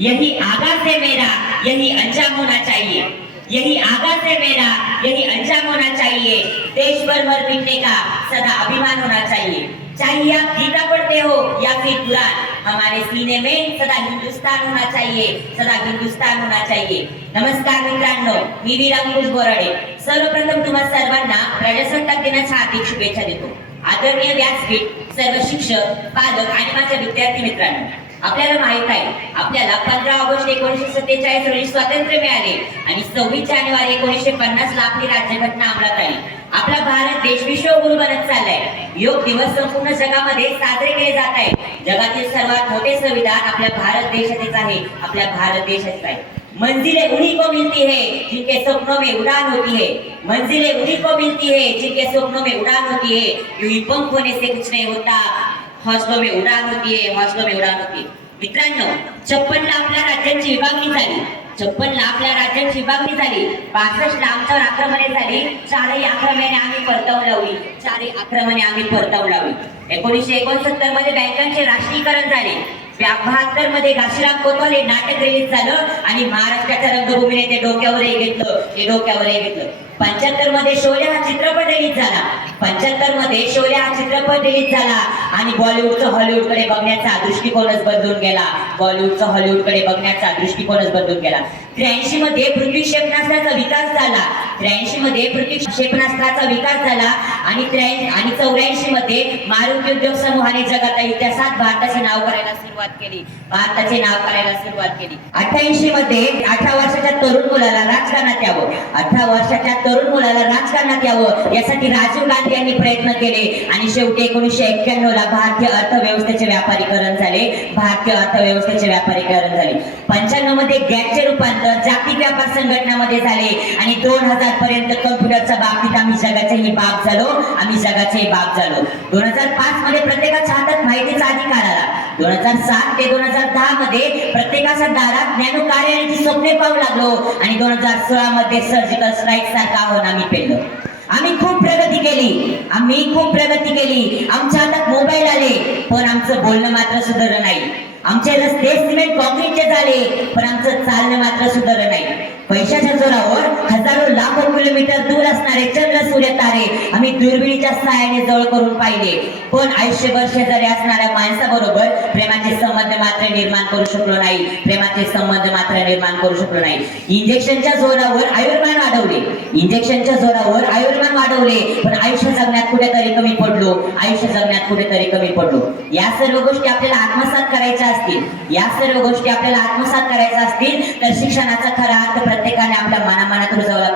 यही आगाज है मेरा, यही अंजाम होना चाहिए। यही आगाज है मेरा, यही अंजाम होना चाहिए। देश पर मर मिटने का सदा अभिमान होना चाहिए। चाहे आप गीता पढ़ते हो या फिर कुरान, हमारे सीने में सदा हिंदुस्तान होना चाहिए, सदा हिंदुस्तान होना चाहिए। नमस्कार मित्रांनो, मी विरांकुश बोराडे। सर्वप्रथम तुम्हा सर्वांना प्रजासत्ताक दिनाच्या हार्दिक शुभेच्छा देतो। आदरणीय व्यासपीठ, सर्व शिक्षक, पालक आणि माझ्या विद्यार्थी मित्रांनो, आपल्याला माहित आहे आपल्याला 15 ऑगस्ट 1947 रोजी स्वातंत्र्य मिळाले आणि 26 जानेवारी 1950 ला आपली राज्यघटना अंमलात आली। आपला भारत देश विश्वगुरु बनत चाललाय। योग दिवस संपूर्ण जगामध्ये साजरे केले जात आहे। जगातील सर्वात मोठे संविधान आपल्या भारत देशाचेच आहे, आपल्या भारत देशाचेच आहे। मंजिलें उन्हीं को मिलती है जिनके सपनों में उड़ान होती है। मंजिलें उन्हीं को मिलती है जिनके सपनों में उड़ान होती है। यूं ही पंख होने से कुछ नहीं होता, हौसलों में उड़ान होती है, हौसलों में उड़ान होती है। मित्रांनो, 56 ला आपल्या राज्यांची विभागणी झाली। 56 ला आपल्या राज्यांची विभागणी झाली। 62 ला आमच्यावर आक्रमणे झाली। चारही आक्रमणे आम्ही परतावून लावली, चारही आक्रमणे आम्ही परतावून लावली। 1969 मध्ये बँकांचे राष्ट्रीयकरण झाले। 72 मध्ये घाशीराम कोतवाल नाटक रिलीज झालं आणि महाराष्ट्राच्या रंगभूमीने ते डोक्यावरही घेतलं। 75 मध्ये शोले हा चित्रपट रिलीज झाला। 75 मध्ये शोले हा चित्रपट रिलीज झाला आणि बॉलिवूडचा हॉलिवूडकडे बघण्याचा दृष्टिकोनच बदलून गेला। बॉलिवूडचा हॉलिवूडकडे बघण्याचा दृष्टिकोनच बदलून गेला। 83 मध्ये पृथ्वी क्षेपणास्त्राचा विकास झाला। 83 मध्ये पृथ्वी क्षेपणास्त्राचा विकास झाला आणि 84 मध्ये मारुती उद्योग समूहाने जगाच्या इतिहासात भारताचे नाव करायला सुरुवात केली। 88 मध्ये 18 वर्षाच्या तरुण मुलाला राजकारणात यावं, 18 वर्षाच्या तरुण मुलाला राजकारणात यावं यासाठी राजीव गांधी यांनी प्रयत्न केले आणि शेवटी 1991 ला भारतीय अर्थव्यवस्थेचे व्यापारीकरण झाले। 95 मध्ये गॅटचे रूपांतर जागतिक व्यापार संघटनामध्ये झाले आणि 2000 पर्यंत कम्प्युटरच्या बाबतीत आम्ही जगाचेही बाप झालो। 2005 मध्ये प्रत्येकाच्या हातात माहितीचा अधिकार आला। 2007 ते 2010 मध्ये प्रत्येकाच्या दारात नॅनो कार येण्याची स्वप्ने पाहू लागलो आणि 2016 मध्ये सर्जिकल स्ट्राईक सारखा आव्हान आम्ही पेललो। आम्ही खूप प्रगती केली। आमच्या हातात मोबाईल आले, पण आमचं बोलणं मात्र सुधारलं नाही। आमचे रस्ते सिमेंट कॉन्क्रीटचे झाले, पण आमचं चालणं मात्र सुधारलं नाही। पैशाच्या जोरावर हजारो लाखो किलोमीटर दूर असणारे चंद्र सूर्य तारे आम्ही दुर्बिणीच्या साहाय्याने जवळ करून पाहिले, पण आयुष्यभर शेजारी असणाऱ्या माणसाबरोबर प्रेमाचे संबंध मात्र निर्माण करू शकलो नाही। इंजेक्शनच्या जोरावर आयुर्मान वाढवले, पण आयुष्य जगण्यात कुठेतरी कमी पडलो। या सर्व गोष्टी आपल्याला आत्मसात करायच्या असतील तर शिक्षणाचा खरा अर्थ प्रत्येकाने आपल्या मनामनात रुजवला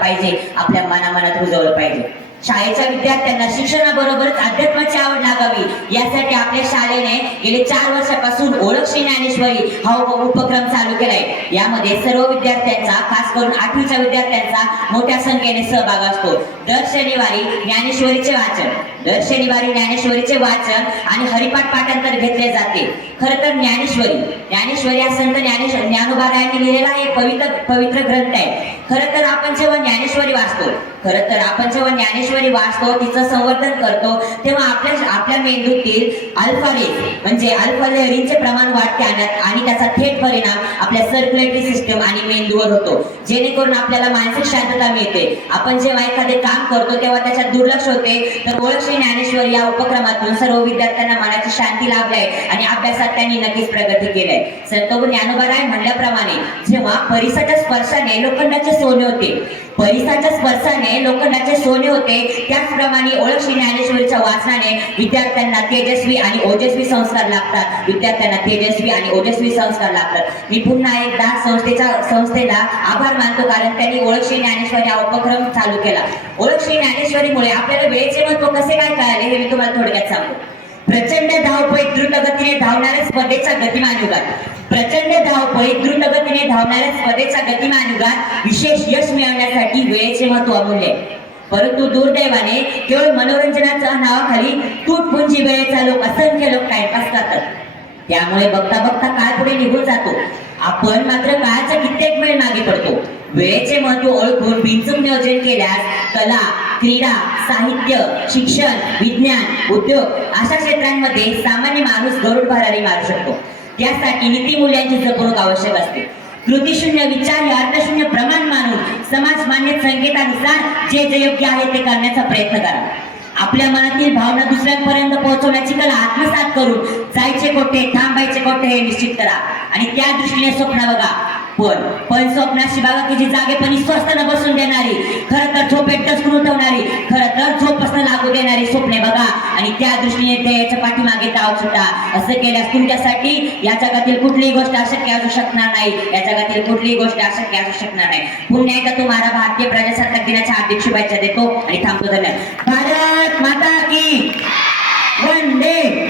पाहिजे। शाळेच्या विद्यार्थ्यांना शिक्षणाबरोबरच अध्यात्माची आवड लागावी यासाठी आपल्या शाळेने गेले 4 वर्षापासून ओळख श्री ज्ञानेश्वरी हा उपक्रम चालू केलाय। यामध्ये सर्व विद्यार्थ्यांचा, खास करून 8वीच्या विद्यार्थ्यांचा मोठ्या संख्येने सहभाग असतो। दर शनिवारी ज्ञानेश्वरीचे वाचन आणि हरिपाठ पाठांतर घेतले जाते। खरं तर ज्ञानेश्वरी हा संत ज्ञानोबा यांनी लिहिलेला एक पवित्र ग्रंथ आहे। खरं तर आपण जेव्हा ज्ञानेश्वरी वाचतो, तिचं संवर्धन करतो, तेव्हा आपल्या मेंदूतील अल्फा लहरींचे प्रमाण वाढते आणि त्याचा थेट परिणाम आपल्या सर्क्युलेटरी सिस्टम आणि मेंदूवर होतो, जेणेकरून आपल्याला मानसिक शांतता मिळते। आपण जेव्हा एखादे काम करतो तेव्हा त्याच्यात दुर्लक्ष होते, तर ओळख श्री ज्ञानेश्वरी या उपक्रमातून सर्व विद्यार्थ्यांना मनाची शांती लाभली आहे आणि अभ्यासात त्यांनी नक्कीच प्रगती केली आहे। संत ज्ञानोबा म्हणल्याप्रमाणे जेव्हा परिसाच्या स्पर्शाने लोखंडाचे सोने होते, त्याचप्रमाणे ओळख श्री ज्ञानेश्वरीच्या वाचनाने विद्यार्थ्यांना तेजस्वी आणि ओजस्वी संस्कार लागतात। मी पुन्हा एकदा संस्थेला आभार मानतो, कारण त्यांनी ओळख श्री ज्ञानेश्वरी हा उपक्रम चालू केला। ओळख श्री ज्ञानेश्वरीमुळे आपल्याला वेळेचे महत्त्व कसे काय कळाले हे मी तुम्हाला थोडक्यात सांगतो। प्रचंड धावपळीत द्रुतगतीने धावणाऱ्या स्पर्धेच्या गतिमान युगात विशेष यश मिळवण्यासाठी वेळेचे महत्त्व अमूल्य आहे। परंतु दुर्दैवाने केवळ मनोरंजनाच्या नावाखाली तुटपुंजी वेळेचा असंख्य लोक टाइमपास करतात। त्यामुळे बघता काळ पुढे निघून जातो, आपण मात्र काळाच्या कित्येक मैल मागे पडतो। वेळेचे महत्त्व ओळखून बिनचूक नियोजन केल्यास कला, क्रीडा, साहित्य, शिक्षण, विज्ञान, उद्योग अशा क्षेत्रांमध्ये सामान्य माणूस गरुड भरारी मारू शकतो। त्यासाठी नीतिमूल्यांची जपणूक आवश्यक असते. कृतीशून्य विचार हे अर्थशून्य प्रमाण मानून समाज मान्य संकेतानुसार जे जे योग्य आहे ते करण्याचा प्रयत्न करा. आपल्या मनातील भावना दुसऱ्यांपर्यंत पोहोचवण्याची कला आत्मसात करून जायचे कोठे थांबायचे कोठे हे निश्चित करा आणि त्या दृष्टीने स्वप्न बघा. पण स्वप्नाशी बघा की जी जागेपणी स्वस्त न बसून देणारी, खरं तर झोपेत डसकून उठवणारी, खरं तर झोपच लागू देणारी स्वप्ने बघा आणि त्या दृष्टीने ध्येयाच्या पाठीमागे धाव सुटा. असं केल्यास तुमच्यासाठी या जगातील कुठलीही गोष्ट अशक्य असू शकणार नाही. या जगातील कुठलीही गोष्ट अशक्य असू शकणार नाही. पुन्हा एकदा तुम्हाला भारतीय प्रजासत्ताक दिनाच्या हार्दिक शुभेच्छा देतो आणि थांबतो. धन्यवाद. भारत माता की वंदे